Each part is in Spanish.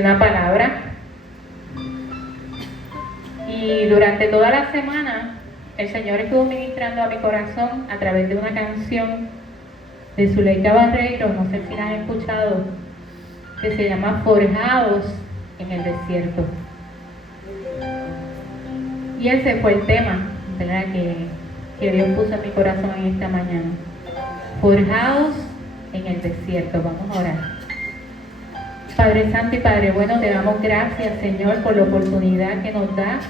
una palabra. Y durante toda la semana el Señor estuvo ministrando a mi corazón a través de una canción de Zuleika Barreiro, no sé si la han escuchado, que se llama Forjados en el Desierto. Y ese fue el tema, ¿verdad?, que Dios puso en mi corazón en esta mañana. Forjados en el desierto. Vamos a orar. Padre Santo y Padre Bueno, te damos gracias, Señor, por la oportunidad que nos das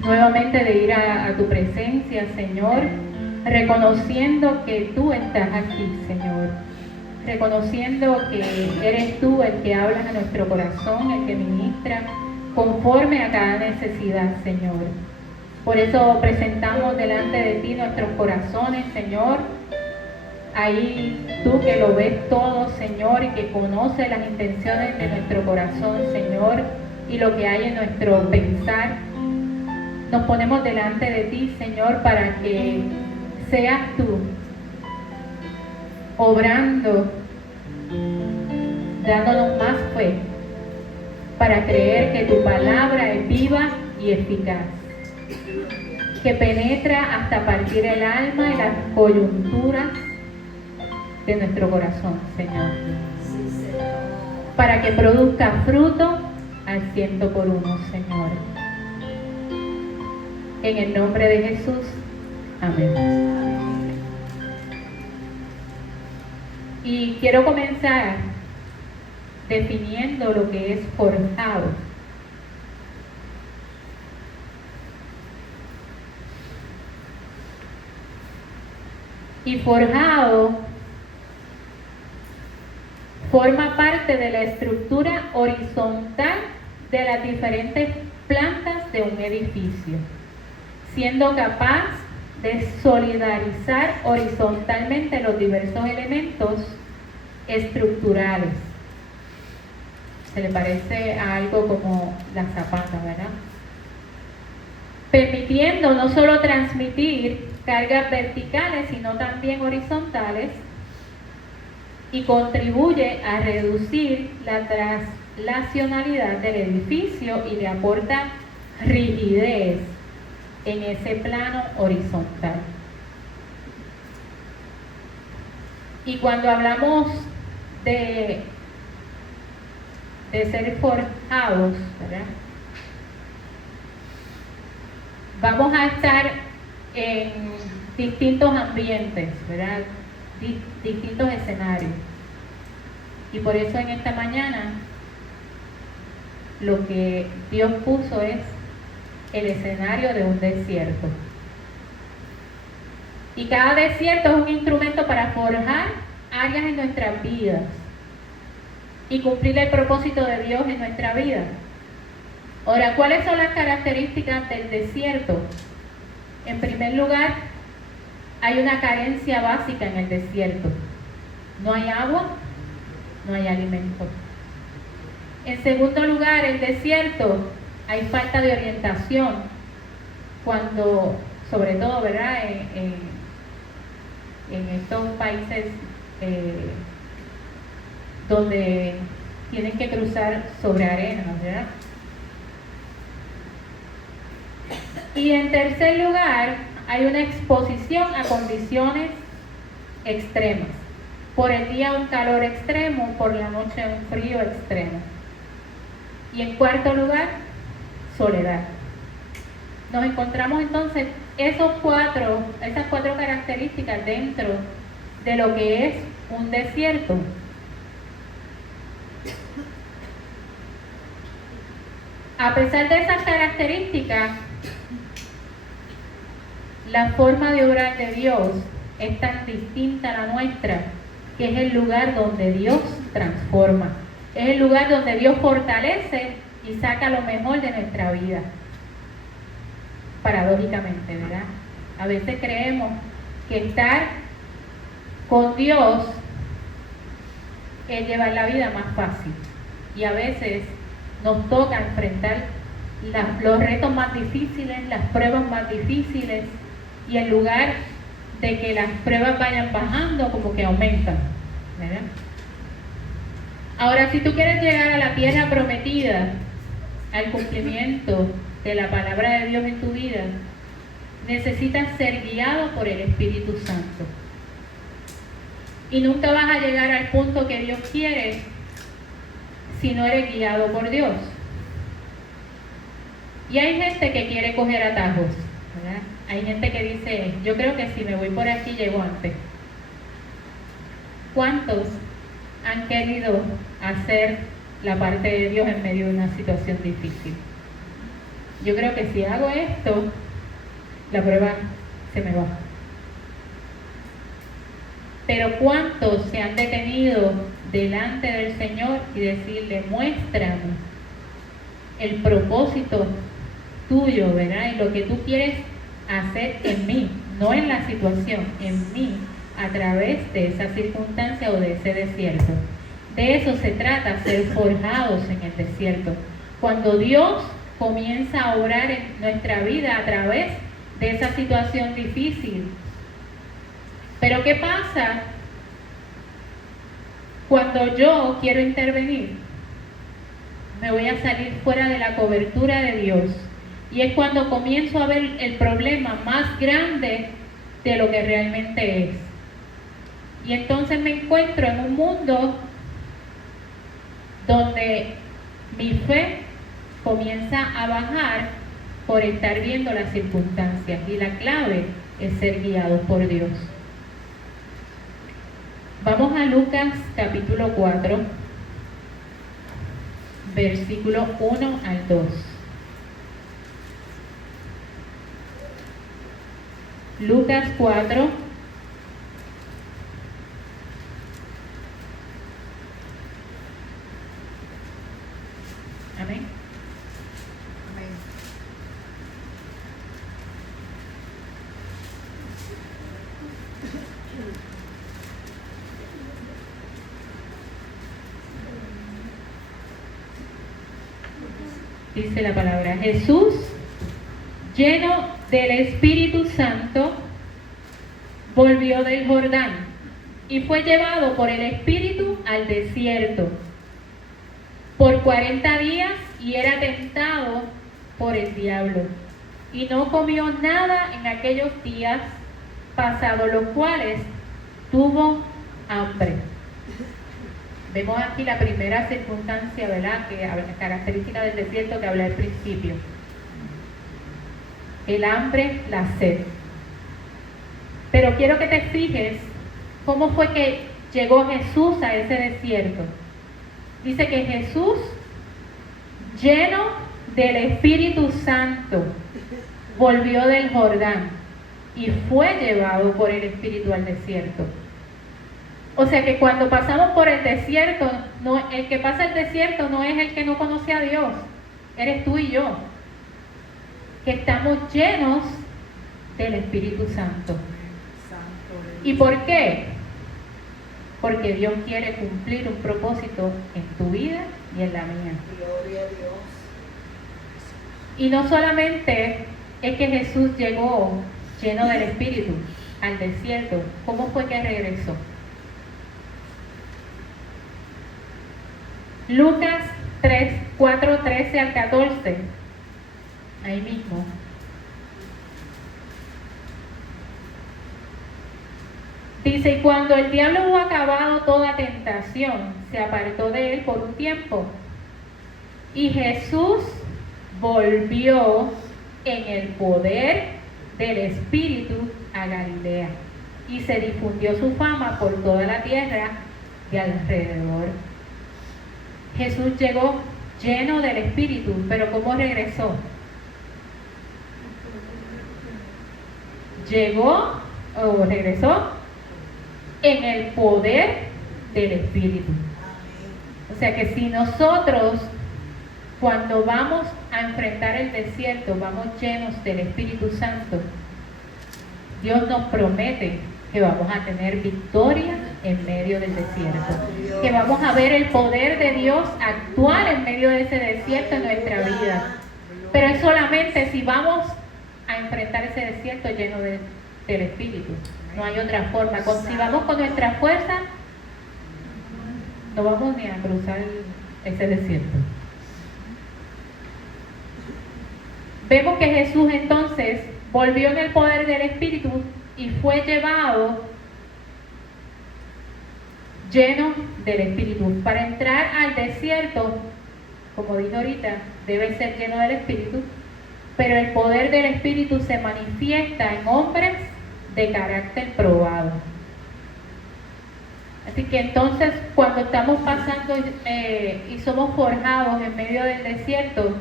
nuevamente de ir a tu presencia, Señor, reconociendo que tú estás aquí, Señor, reconociendo que eres tú el que hablas a nuestro corazón, el que ministra conforme a cada necesidad, Señor. Por eso presentamos delante de ti nuestros corazones, Señor. Ahí tú que lo ves todo, Señor, y que conoces las intenciones de nuestro corazón, Señor, y lo que hay en nuestro pensar. Nos ponemos delante de ti, Señor, para que seas tú obrando, dándonos más fe, para creer que tu palabra es viva y eficaz, que penetra hasta partir el alma y las coyunturas de nuestro corazón, Señor, para que produzca fruto al 100 por 1, Señor. En el nombre de Jesús, amén. Y quiero comenzar definiendo lo que es forjado. Y forjado forma parte de la estructura horizontal de las diferentes plantas de un edificio, siendo capaz de solidarizar horizontalmente los diversos elementos estructurales. Se le parece a algo como la zapata, ¿verdad? Permitiendo no solo transmitir cargas verticales, sino también horizontales, y contribuye a reducir la traslacionalidad del edificio y le aporta rigidez en ese plano horizontal. Y cuando hablamos de ser forjados, ¿verdad?, vamos a estar en distintos ambientes, ¿verdad?, distintos escenarios. Y por eso en esta mañana lo que Dios puso es el escenario de un desierto. Y cada desierto es un instrumento para forjar áreas en nuestras vidas y cumplir el propósito de Dios en nuestra vida. Ahora, ¿cuáles son las características del desierto? En primer lugar, hay una carencia básica en el desierto. No hay agua, no hay alimento. En segundo lugar, el desierto, hay falta de orientación. Cuando, sobre todo, ¿verdad?, en estos países donde tienen que cruzar sobre arena, ¿verdad? Y en tercer lugar, hay una exposición a condiciones extremas. Por el día un calor extremo, por la noche un frío extremo. Y en cuarto lugar, soledad. Nos encontramos entonces esas cuatro características dentro de lo que es un desierto. A pesar de esas características, la forma de obrar de Dios es tan distinta a la nuestra, que es el lugar donde Dios transforma. Es el lugar donde Dios fortalece y saca lo mejor de nuestra vida. Paradójicamente, ¿verdad? A veces creemos que estar con Dios es llevar la vida más fácil. Y a veces nos toca enfrentar los retos más difíciles, las pruebas más difíciles, y en lugar de que las pruebas vayan bajando, como que aumentan, ¿verdad? Ahora, si tú quieres llegar a la tierra prometida, al cumplimiento de la palabra de Dios en tu vida, necesitas ser guiado por el Espíritu Santo. Y nunca vas a llegar al punto que Dios quiere si no eres guiado por Dios. Y hay gente que quiere coger atajos, ¿verdad? Hay gente que dice, yo creo que si me voy por aquí llego antes. ¿Cuántos han querido hacer la parte de Dios en medio de una situación difícil? Yo creo que si hago esto, la prueba se me va. Pero ¿cuántos se han detenido delante del Señor y decirle, muéstrame el propósito tuyo, ¿verdad? Y lo que tú quieres hacer en mí, no en la situación, en mí, a través de esa circunstancia o de ese desierto. De eso se trata, ser forjados en el desierto. Cuando Dios comienza a obrar en nuestra vida a través de esa situación difícil. Pero ¿qué pasa cuando yo quiero intervenir? Me voy a salir fuera de la cobertura de Dios. Y es cuando comienzo a ver el problema más grande de lo que realmente es. Y entonces me encuentro en un mundo donde mi fe comienza a bajar por estar viendo las circunstancias. Y la clave es ser guiado por Dios. Vamos a Lucas capítulo 4, versículo 1 al 2. Lucas 4, amén. Dice la palabra, Jesús, lleno del Espíritu Santo, volvió del Jordán y fue llevado por el Espíritu al desierto por 40 días y era tentado por el diablo. Y no comió nada en aquellos días, pasados los cuales tuvo hambre. Vemos aquí la primera circunstancia, ¿verdad?, que característica del desierto que hablé al principio. El hambre, la sed. Pero quiero que te fijes cómo fue que llegó Jesús a ese desierto. Dice que Jesús, lleno del Espíritu Santo, volvió del Jordán y fue llevado por el Espíritu al desierto. O sea que cuando pasamos por el desierto, el que pasa el desierto no es el que no conoce a Dios, eres tú y yo, que estamos llenos del Espíritu Santo. ¿Y por qué? Porque Dios quiere cumplir un propósito en tu vida y en la mía. Gloria a Dios. Y no solamente es que Jesús llegó lleno del Espíritu al desierto, ¿cómo fue que regresó? Lucas 4, 13 al 14, ahí mismo. Dice, y cuando el diablo hubo acabado toda tentación, se apartó de él por un tiempo. Y Jesús volvió en el poder del Espíritu a Galilea. Y se difundió su fama por toda la tierra de alrededor. Jesús llegó lleno del Espíritu, pero ¿cómo regresó? Regresó en el poder del Espíritu. O sea que si nosotros, cuando vamos a enfrentar el desierto, vamos llenos del Espíritu Santo, Dios nos promete que vamos a tener victoria en medio del desierto, que vamos a ver el poder de Dios actuar en medio de ese desierto en nuestra vida. Pero es solamente si vamos a enfrentar ese desierto lleno del Espíritu. No hay otra forma. Si vamos con nuestra fuerza, no vamos ni a cruzar ese desierto. Vemos que Jesús entonces volvió en el poder del Espíritu y fue llevado lleno del Espíritu. Para entrar al desierto, como dije ahorita, debe ser lleno del Espíritu, pero el poder del Espíritu se manifiesta en hombres de carácter probado. Así que entonces, cuando estamos pasando y somos forjados en medio del desierto,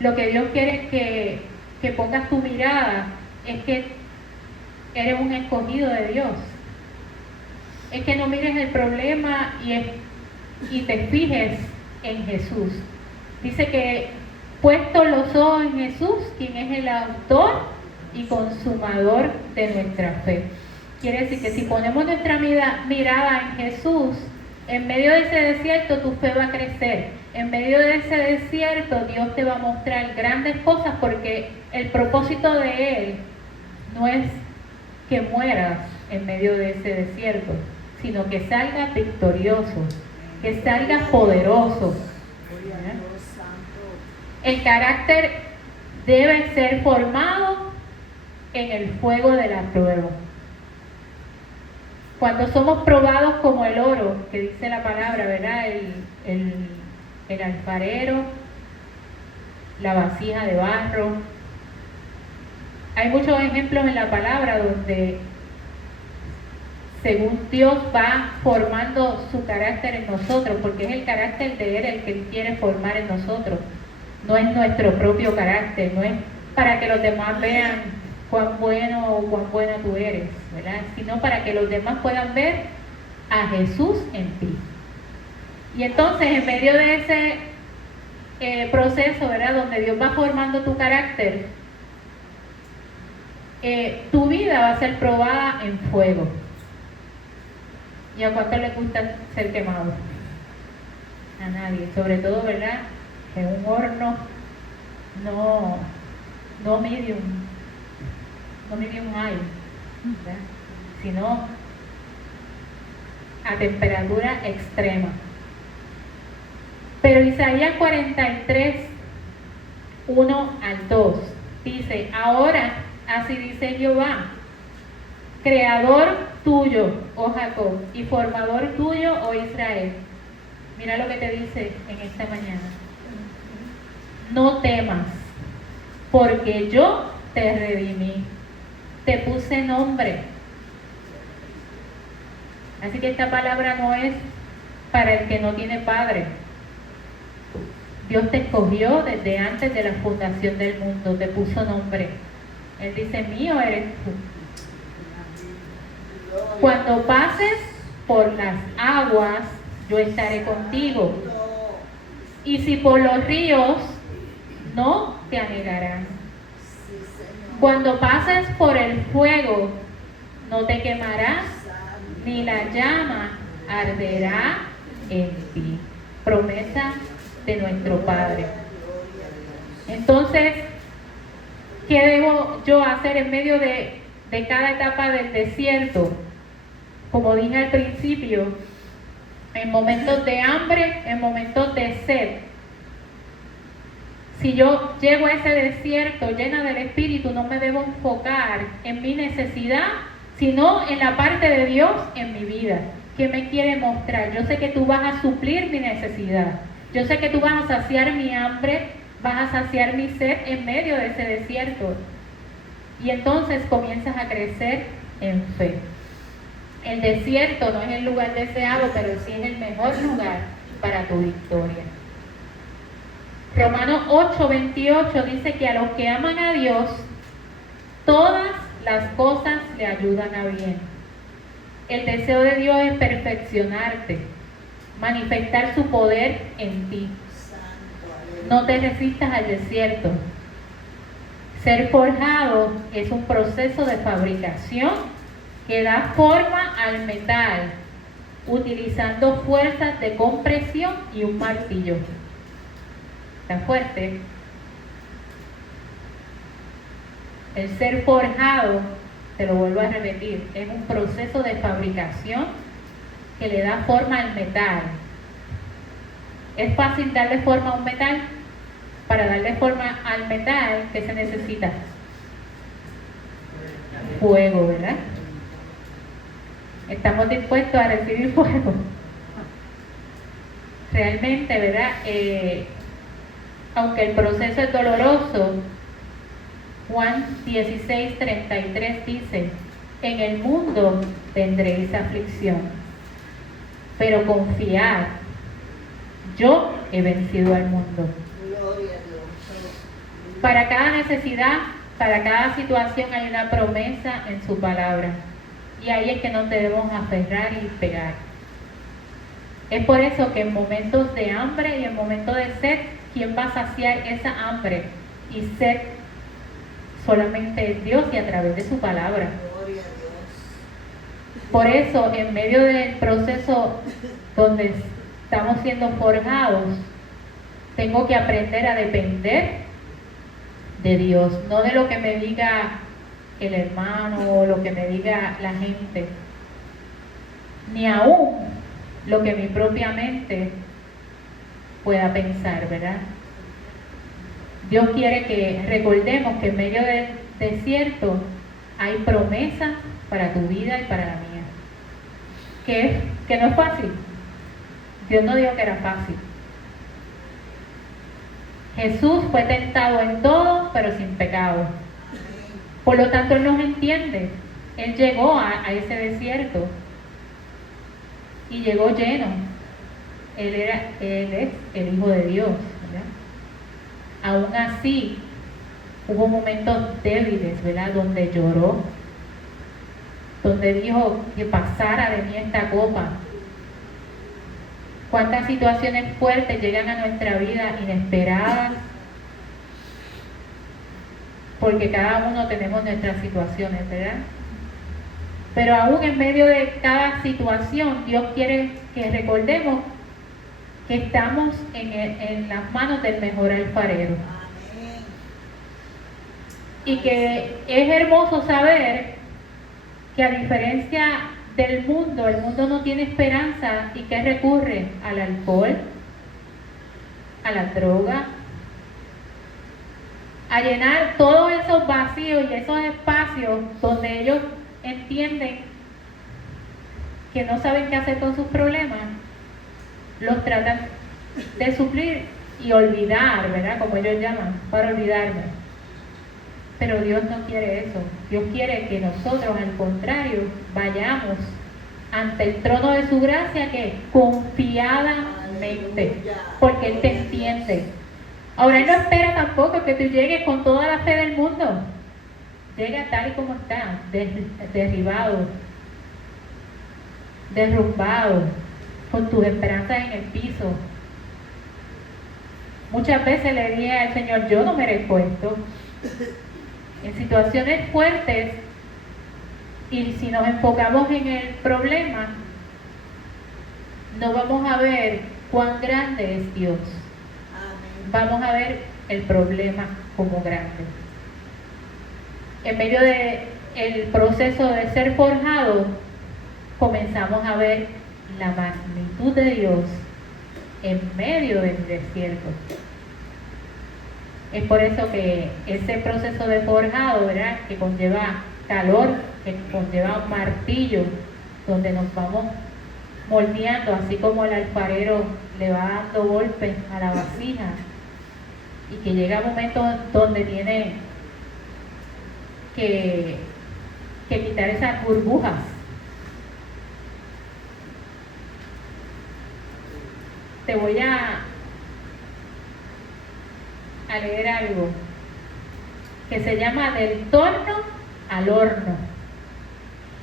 lo que Dios quiere que pongas tu mirada es que eres un escogido de Dios. Es que no mires el problema y te fijes en Jesús. Dice que puestos los ojos en Jesús, quien es el autor y consumador de nuestra fe. Quiere decir que si ponemos nuestra mirada en Jesús, en medio de ese desierto tu fe va a crecer. En medio de ese desierto Dios te va a mostrar grandes cosas, porque el propósito de Él no es que mueras en medio de ese desierto, sino que salgas victorioso, que salgas poderoso. El carácter debe ser formado en el fuego de la prueba. Cuando somos probados como el oro, que dice la palabra, ¿verdad? El alfarero, la vasija de barro. Hay muchos ejemplos en la palabra donde, según Dios va formando su carácter en nosotros, porque es el carácter de Él el que Él quiere formar en nosotros. No es nuestro propio carácter, no es para que los demás vean cuán bueno o cuán buena tú eres, ¿verdad? Sino para que los demás puedan ver a Jesús en ti. Y entonces, en medio de ese proceso, ¿verdad?, donde Dios va formando tu carácter, tu vida va a ser probada en fuego. ¿Y a cuánto le gusta ser quemado? A nadie, sobre todo, ¿verdad?, en un horno no medium high, ¿verdad?, sino a temperatura extrema. Pero Isaías 43, 1 al 2 dice: ahora así dice Jehová, creador tuyo, oh Jacob, y formador tuyo, oh Israel. Mira lo que te dice en esta mañana: no temas, porque yo te redimí, te puse nombre. Así que esta palabra no es para el que no tiene padre. Dios te escogió desde antes de la fundación del mundo, te puso nombre. Él dice: mío eres tú. Cuando pases por las aguas, yo estaré contigo. Y si por los ríos, no te anegarán. Cuando pases por el fuego, no te quemarás, ni la llama arderá en ti. Promesa de nuestro Padre. Entonces, ¿qué debo yo hacer en medio de cada etapa del desierto? Como dije al principio, en momentos de hambre, en momentos de sed. Si yo llego a ese desierto llena del Espíritu, no me debo enfocar en mi necesidad, sino en la parte de Dios en mi vida. ¿Qué me quiere mostrar? Yo sé que tú vas a suplir mi necesidad. Yo sé que tú vas a saciar mi hambre, vas a saciar mi sed en medio de ese desierto. Y entonces comienzas a crecer en fe. El desierto no es el lugar deseado, pero sí es el mejor lugar para tu victoria. Romanos 8:28 dice que a los que aman a Dios, todas las cosas le ayudan a bien. El deseo de Dios es perfeccionarte, manifestar su poder en ti. No te resistas al desierto. Ser forjado es un proceso de fabricación que da forma al metal, utilizando fuerzas de compresión y un martillo. Está fuerte. El ser forjado, te lo vuelvo a repetir, es un proceso de fabricación que le da forma al metal, Es fácil darle forma a un metal. Para darle forma al metal, ¿qué se necesita? Fuego, ¿verdad? ¿Estamos dispuestos a recibir fuego? Realmente, ¿verdad? Aunque el proceso es doloroso, Juan 16:33 dice: en el mundo tendréis aflicción, pero confiad, yo he vencido al mundo. Para cada necesidad, para cada situación hay una promesa en su palabra, y ahí es que nos debemos aferrar y pegar. Es por eso que en momentos de hambre y en momentos de sed, ¿quién va a saciar esa hambre y sed? Solamente Dios, y a través de su palabra. Por eso, en medio del proceso donde estamos siendo forjados, tengo que aprender a depender de Dios, no de lo que me diga el hermano o lo que me diga la gente, ni aún lo que mi propia mente pueda pensar, ¿verdad? Dios quiere que recordemos que en medio del desierto hay promesas para tu vida y para la mía. Que no es fácil. Dios no dijo que era fácil. Jesús fue tentado en todo, pero sin pecado. Por lo tanto, Él nos entiende. Él llegó a ese desierto y llegó lleno. Él es el Hijo de Dios, ¿verdad? Aún así, hubo momentos débiles, ¿verdad? Donde lloró, donde dijo que pasara de mí esta copa. Cuántas situaciones fuertes llegan a nuestra vida inesperadas, porque cada uno tenemos nuestras situaciones, ¿verdad? Pero aún en medio de cada situación, Dios quiere que recordemos que estamos en las manos del mejor alfarero. Y que es hermoso saber que a diferencia del mundo, el mundo no tiene esperanza y que recurre al alcohol, a la droga, a llenar todos esos vacíos y esos espacios donde ellos entienden que no saben qué hacer con sus problemas, los tratan de suplir y olvidar, ¿verdad? Como ellos llaman, para olvidarme. Pero Dios no quiere eso. Dios quiere que nosotros, al contrario, vayamos ante el trono de su gracia, que confiadamente, porque Él te entiende. Ahora, Él no espera tampoco que tú llegues con toda la fe del mundo. Llega tal y como está, derribado, derrumbado, con tus esperanzas en el piso. Muchas veces le dije al Señor: yo no merezco esto. En situaciones fuertes, y si nos enfocamos en el problema, no vamos a ver cuán grande es Dios. Vamos a ver el problema como grande. En medio del proceso de ser forjado, comenzamos a ver la magnitud de Dios en medio del desierto. Es por eso que ese proceso de forjado, ¿verdad?, que conlleva calor, que conlleva un martillo, donde nos vamos moldeando, así como el alfarero le va dando golpes a la vasija, y que llega momentos donde tiene que quitar esas burbujas. Te voy a leer algo que se llama Del torno al horno.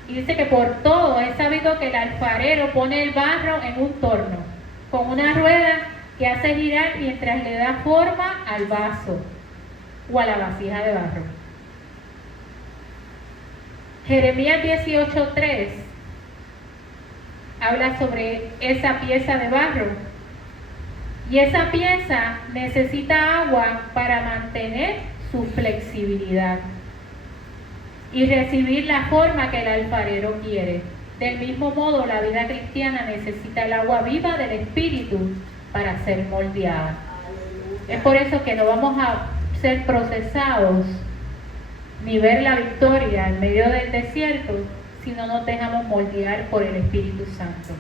Y dice que por todo es sabido que el alfarero pone el barro en un torno, con una rueda que hace girar mientras le da forma al vaso o a la vasija de barro. Jeremías 18:3 habla sobre esa pieza de barro. Y esa pieza necesita agua para mantener su flexibilidad y recibir la forma que el alfarero quiere. Del mismo modo, la vida cristiana necesita el agua viva del Espíritu para ser moldeada. Es por eso que no vamos a ser procesados ni ver la victoria en medio del desierto si no nos dejamos moldear por el Espíritu Santo.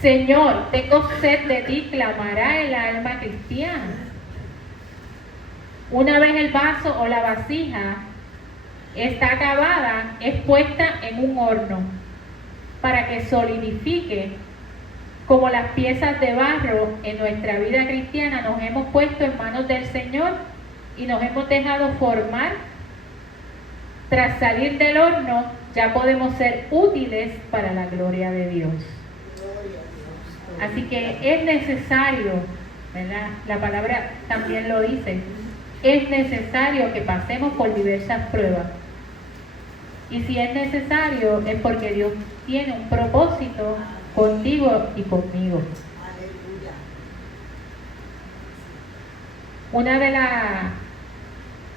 Señor, tengo sed de ti, clamará el alma cristiana. Una vez el vaso o la vasija está acabada, es puesta en un horno para que solidifique. Como las piezas de barro en nuestra vida cristiana, nos hemos puesto en manos del Señor y nos hemos dejado formar. Tras salir del horno, ya podemos ser útiles para la gloria de Dios. Así que es necesario, ¿verdad? La palabra también lo dice, es necesario que pasemos por diversas pruebas. Y si es necesario, es porque Dios tiene un propósito contigo y conmigo. Una de las,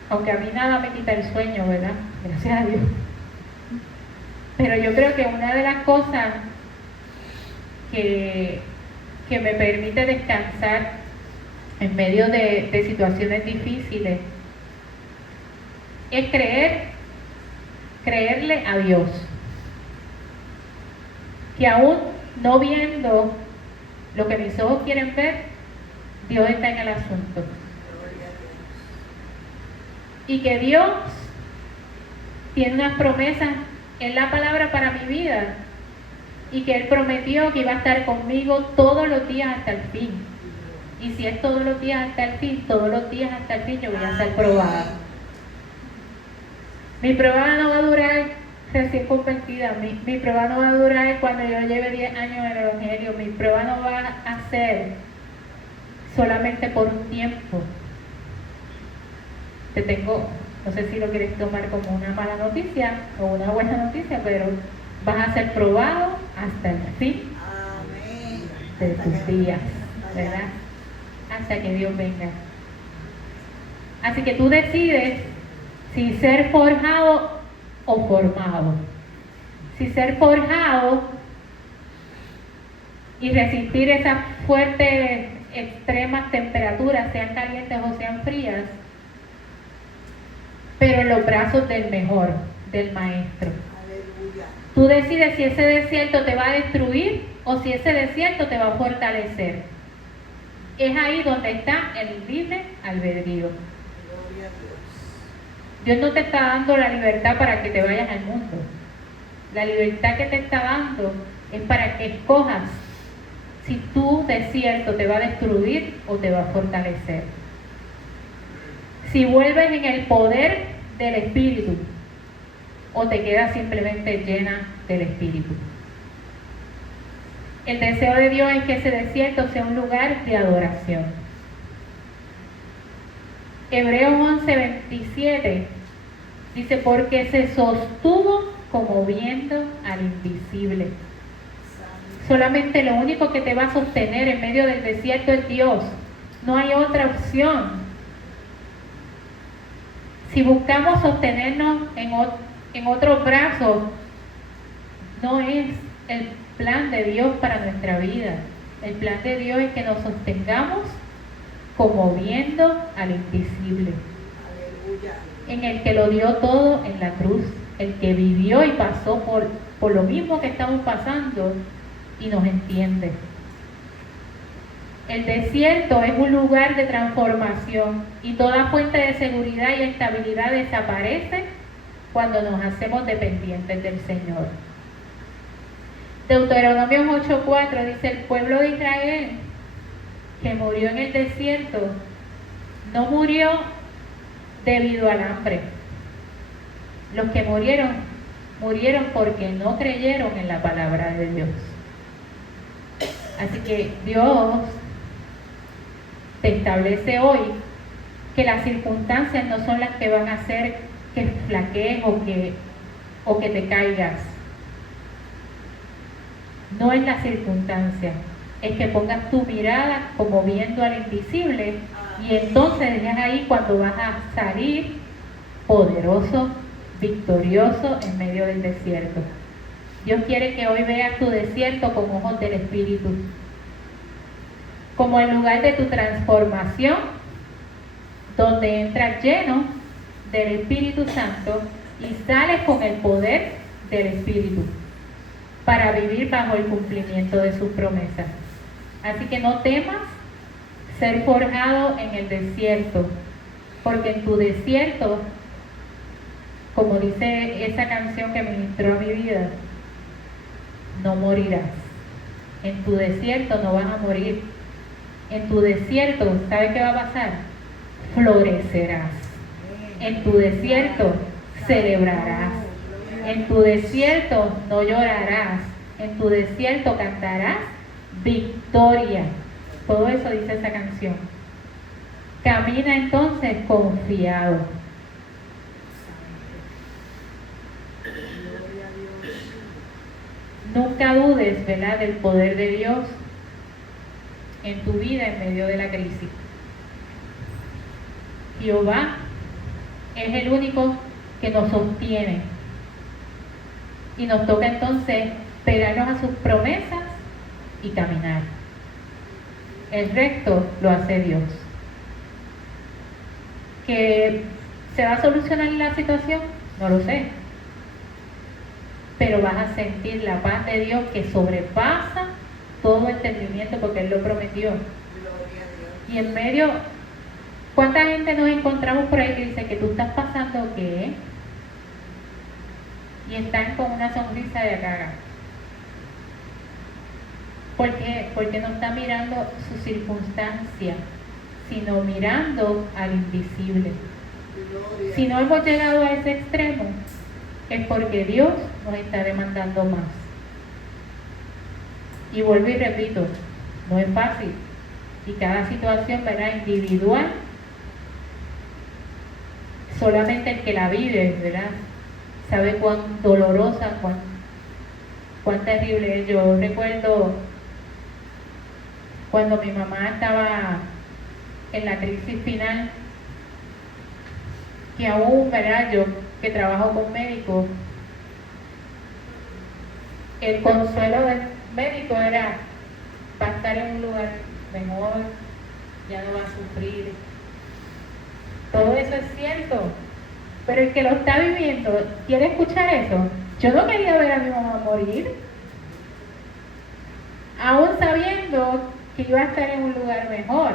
aunque a mí nada me quita el sueño, ¿verdad? Gracias a Dios. Pero yo creo que una de las cosas que me permite descansar en medio de situaciones difíciles es creerle a Dios. Que aún no viendo lo que mis ojos quieren ver, Dios está en el asunto. Y que Dios tiene unas promesas en la palabra para mi vida. Y que Él prometió que iba a estar conmigo todos los días hasta el fin. Y si es todos los días hasta el fin, todos los días hasta el fin yo voy a ser probada. Mi prueba no va a durar recién convertida, mi prueba no va a durar cuando yo lleve 10 años en el Evangelio, mi prueba no va a ser solamente por un tiempo. Te tengo, no sé si lo quieres tomar como una mala noticia o una buena noticia, pero vas a ser probado hasta el fin de tus días, ¿verdad? Hasta que Dios venga. Así que tú decides si ser forjado o formado. Si ser forjado y resistir esas fuertes, extremas temperaturas, sean calientes o sean frías, pero en los brazos del mejor, del Maestro. Aleluya. Tú decides si ese desierto te va a destruir o si ese desierto te va a fortalecer. Es ahí donde está el libre albedrío. Dios no te está dando la libertad para que te vayas al mundo. La libertad que te está dando es para que escojas si tu desierto te va a destruir o te va a fortalecer. Si vuelves en el poder del Espíritu o te quedas simplemente llena del Espíritu. El deseo de Dios es que ese desierto sea un lugar de adoración. Hebreos 11:27 dice, porque se sostuvo como viendo al invisible. Solamente lo único que te va a sostener en medio del desierto es Dios. No hay otra opción. Si buscamos sostenernos en otros brazos, no es el plan de Dios para nuestra vida. El plan de Dios es que nos sostengamos como viendo al invisible. Aleluya. En el que lo dio todo en la cruz, el que vivió y pasó por lo mismo que estamos pasando y nos entiende. El desierto es un lugar de transformación y toda fuente de seguridad y estabilidad desaparece cuando nos hacemos dependientes del Señor. Deuteronomio 8:4 dice, el pueblo de Israel que murió en el desierto no murió debido al hambre. Los que murieron porque no creyeron en la palabra de Dios. Así que Dios te establece hoy que las circunstancias no son las que van a hacer que flaquees o que te caigas. No es la circunstancia, es que pongas tu mirada como viendo al invisible y entonces es ahí cuando vas a salir poderoso, victorioso en medio del desierto. Dios quiere que hoy veas tu desierto con ojos del Espíritu, como el lugar de tu transformación, donde entras lleno del Espíritu Santo y sales con el poder del Espíritu para vivir bajo el cumplimiento de sus promesas. Así que no temas ser forjado en el desierto, porque en tu desierto, como dice esa canción que ministró a mi vida, no morirás. En tu desierto no vas a morir. En tu desierto, ¿sabes qué va a pasar? Florecerás. En tu desierto celebrarás. En tu desierto no llorarás. En tu desierto cantarás victoria. Todo eso dice esa canción. Camina entonces confiado. Nunca dudes, ¿verdad?, del poder de Dios en tu vida en medio de la crisis. Jehová es el único que nos sostiene. Y nos toca entonces pegarnos a sus promesas y caminar. El resto lo hace Dios. ¿Que se va a solucionar la situación? No lo sé. Pero vas a sentir la paz de Dios que sobrepasa todo entendimiento, porque Él lo prometió. Y en medio, ¿cuánta gente nos encontramos por ahí que dice que tú estás pasando qué? Y están con una sonrisa de acá. ¿Por qué? Porque no está mirando su circunstancia, sino mirando al invisible. Si no hemos llegado a ese extremo, es porque Dios nos está demandando más. Y vuelvo y repito, no es fácil. Y cada situación, ¿verdad?, individual, solamente el que la vive, ¿verdad?, sabe cuán dolorosa, cuán terrible es. Yo recuerdo cuando mi mamá estaba en la crisis final, que aún, ¿verdad?, yo que trabajo con médicos, el consuelo del médico era: va a estar en un lugar mejor, ya no va a sufrir. Todo eso es cierto, pero el que lo está viviendo quiere escuchar eso. Yo no quería ver a mi mamá morir, aún sabiendo que iba a estar en un lugar mejor.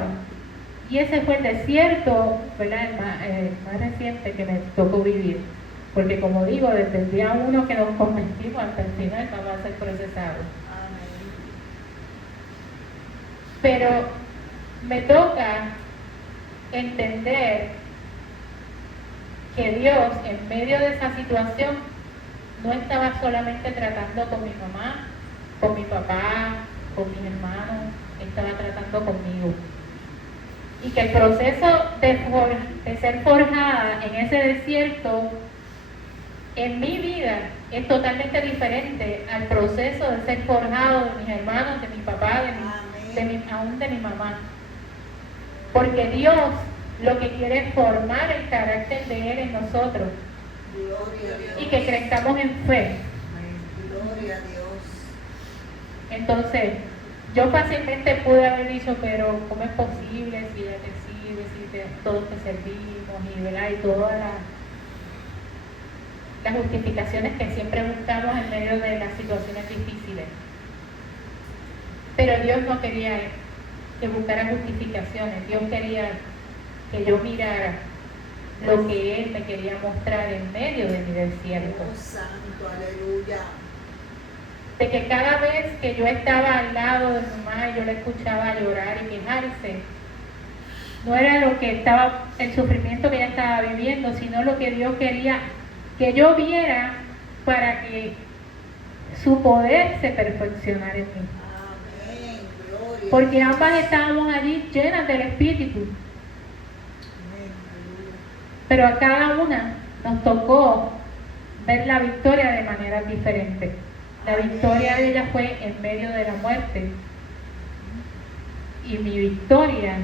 Y ese fue el desierto, ¿verdad?, el más reciente que me tocó vivir. Porque como digo, desde el día 1 que nos convertimos hasta el final vamos a ser procesados. Pero me toca entender que Dios, en medio de esa situación, no estaba solamente tratando con mi mamá, con mi papá, con mis hermanos, estaba tratando conmigo. Y que el proceso de ser forjada en ese desierto en mi vida es totalmente diferente al proceso de ser forjado de mis hermanos, de mi papá, aún de mi mamá. Porque Dios lo que quiere es formar el carácter de Él en nosotros. Y que crezcamos en fe. Gloria a Dios. Entonces, yo fácilmente pude haber dicho, pero ¿cómo es posible si ella te sirve, todos te servimos y, ¿verdad?, y todas las justificaciones que siempre buscamos en medio de las situaciones difíciles? Pero Dios no quería que buscara justificaciones. Dios quería que yo mirara lo que Él me quería mostrar en medio de mi desierto. Oh, santo, aleluya. De que cada vez que yo estaba al lado de mi mamá y yo la escuchaba llorar y quejarse, no era lo que estaba, el sufrimiento que ella estaba viviendo, sino lo que Dios quería que yo viera para que su poder se perfeccionara en mí. Amén, gloria. Porque ambas estábamos allí llenas del Espíritu. Amén, aleluya. Pero a cada una nos tocó ver la victoria de manera diferente. La victoria de ella fue en medio de la muerte. Y mi victoria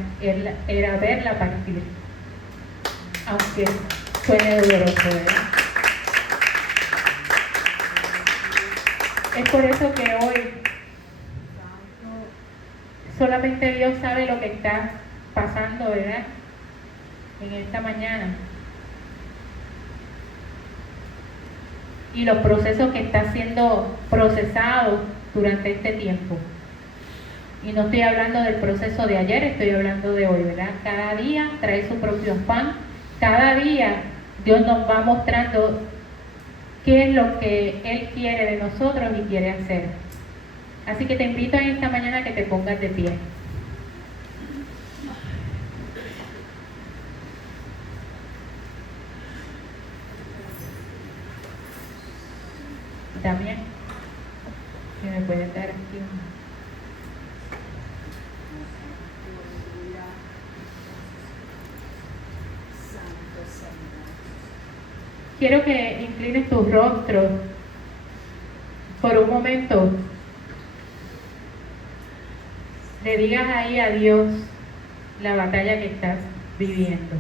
era verla partir. Aunque suene doloroso, ¿verdad? Es por eso que hoy Santo. solamente Dios sabe lo que está pasando, ¿verdad? En esta mañana. Y los procesos que está siendo procesados durante este tiempo. Y no estoy hablando del proceso de ayer, estoy hablando de hoy, ¿verdad? Cada día trae su propio afán. Cada día Dios nos va mostrando qué es lo que Él quiere de nosotros y quiere hacer. Así que te invito en esta mañana a que te pongas de pie. También, si me pueden dar aquí un... Aleluya. Santo Señor. Quiero que inclines tu rostro por un momento. Le digas ahí a Dios la batalla que estás viviendo.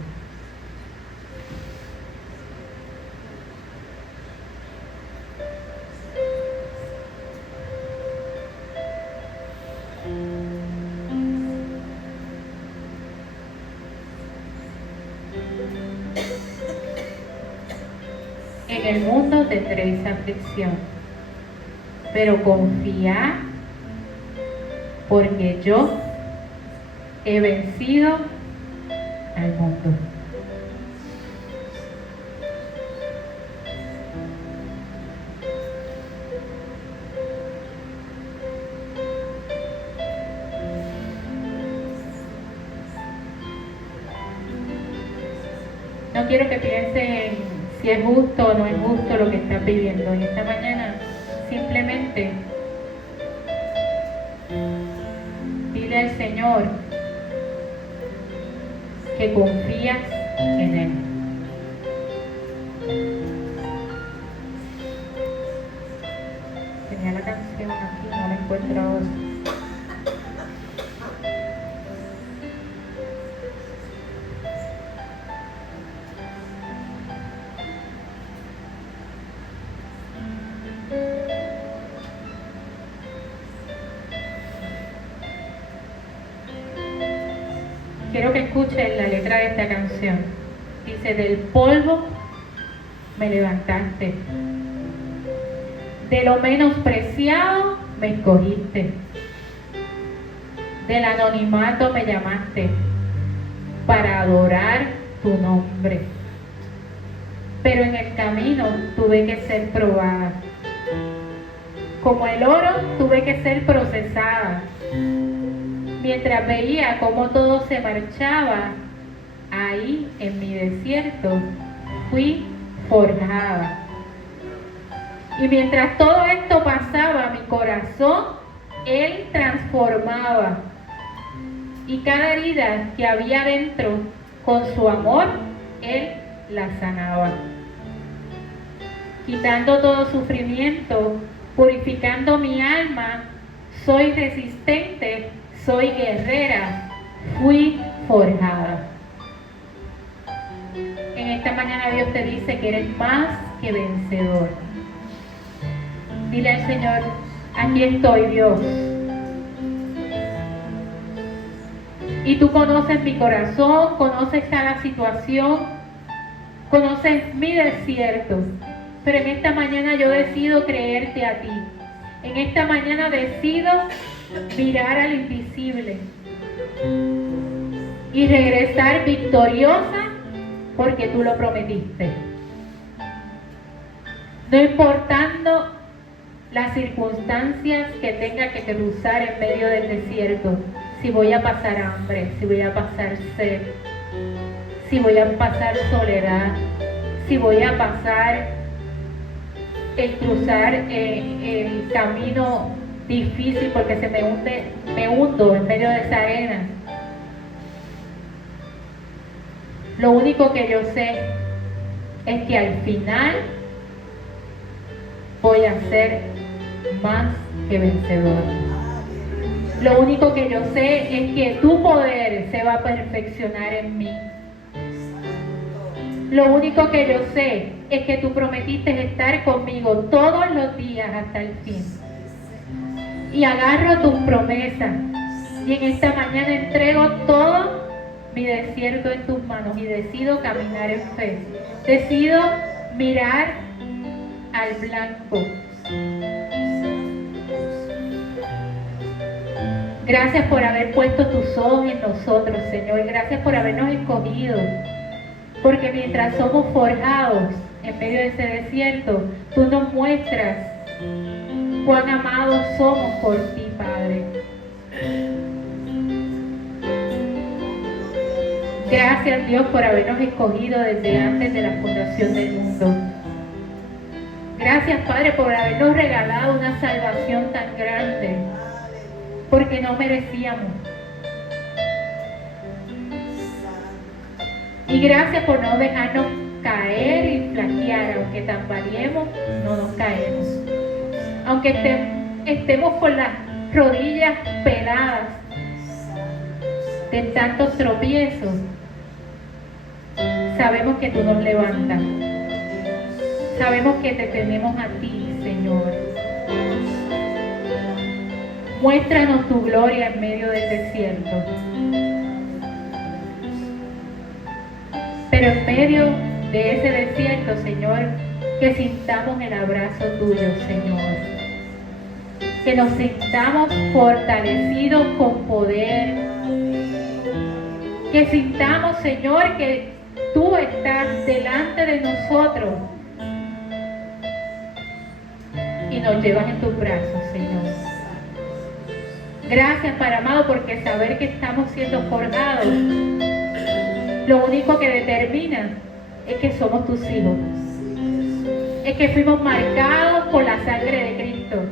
En el mundo tendréis aflicción, pero confiad, porque yo he vencido al mundo. No quiero que piensen en si es justo o no es justo lo que estás viviendo. En esta mañana simplemente dile al Señor que confías en Él. Tenía la canción aquí, no la encuentro ahora. Quiero que escuchen la letra de esta canción. Dice: del polvo me levantaste, de lo menospreciado me escogiste, del anonimato me llamaste para adorar tu nombre. Pero en el camino tuve que ser probada. Como el oro tuve que ser procesada. Mientras veía cómo todo se marchaba, ahí en mi desierto fui forjada. Y mientras todo esto pasaba, mi corazón Él transformaba. Y cada herida que había dentro, con su amor, Él la sanaba. Quitando todo sufrimiento, purificando mi alma, soy resistente, soy guerrera, fui forjada. En esta mañana Dios te dice que eres más que vencedor. Dile al Señor: aquí estoy, Dios. Y tú conoces mi corazón, conoces cada situación, conoces mi desierto. Pero en esta mañana yo decido creerte a ti. En esta mañana decido mirar al invisible y regresar victoriosa porque tú lo prometiste. No importando las circunstancias que tenga que cruzar en medio del desierto, si voy a pasar hambre, si voy a pasar sed, si voy a pasar soledad, si voy a pasar el cruzar el camino difícil porque me hundo en medio de esa arena. Lo único que yo sé es que al final voy a ser más que vencedor. Lo único que yo sé es que tu poder se va a perfeccionar en mí. Lo único que yo sé es que tú prometiste estar conmigo todos los días hasta el fin. y agarro tus promesas. Y en esta mañana entrego todo mi desierto en tus manos y decido caminar en fe. Decido mirar al blanco. Gracias por haber puesto tus ojos en nosotros, Señor. Gracias por habernos escogido. Porque mientras somos forjados en medio de ese desierto, tú nos muestras cuán amados somos por ti, Padre. Gracias, Dios, por habernos escogido desde antes de la fundación del mundo. Gracias, Padre, por habernos regalado una salvación tan grande, porque no merecíamos. Y gracias por no dejarnos caer y flaquear. Aunque tambaleemos, no nos caemos. Aunque estemos con las rodillas peladas de tantos tropiezos, sabemos que tú nos levantas. Sabemos que te tenemos a ti, Señor. Muéstranos tu gloria en medio del desierto. Pero en medio de ese desierto, Señor, que sintamos el abrazo tuyo, Señor. Que nos sintamos fortalecidos con poder. Que sintamos, Señor, que tú estás delante de nosotros y nos llevas en tus brazos, Señor. Gracias, Padre amado, porque saber que estamos siendo forjados, lo único que determina es que somos tus hijos. Es que fuimos marcados por la sangre de Cristo.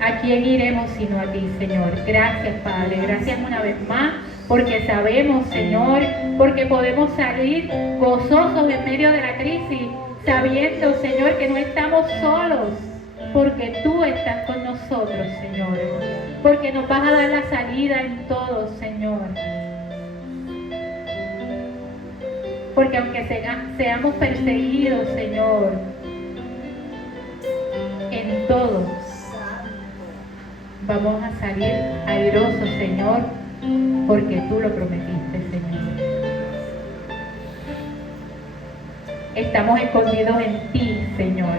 ¿A quién iremos sino a ti, Señor? Gracias, Padre. Gracias una vez más, porque sabemos, Señor, porque podemos salir gozosos en medio de la crisis, sabiendo, Señor, que no estamos solos, porque tú estás con nosotros, Señor. Porque nos vas a dar la salida en todo, Señor. Porque aunque seamos perseguidos, Señor, en todo, vamos a salir airosos, Señor, porque tú lo prometiste, Señor. Estamos escondidos en ti, Señor.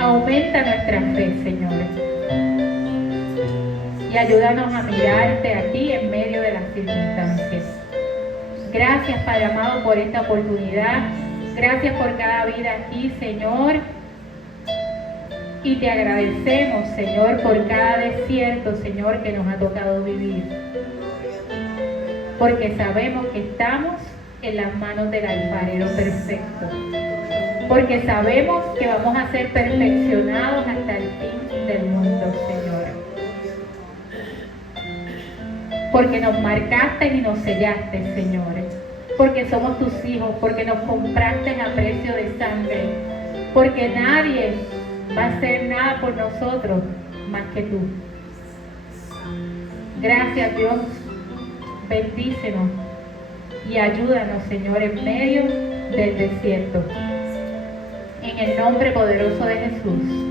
Aumenta nuestra fe, Señor. Y ayúdanos a mirarte a ti en medio de las circunstancias. Gracias, Padre amado, por esta oportunidad. Gracias por cada vida aquí, Señor. Y te agradecemos, Señor, por cada desierto, Señor, que nos ha tocado vivir. Porque sabemos que estamos en las manos del alfarero perfecto. Porque sabemos que vamos a ser perfeccionados hasta el fin del mundo, Señor. Porque nos marcaste y nos sellaste, Señor. Porque somos tus hijos, porque nos compraste a precio de sangre. Porque nadie va a hacer nada por nosotros más que tú. Gracias, Dios. Bendícenos y ayúdanos, Señor, en medio del desierto. En el nombre poderoso de Jesús.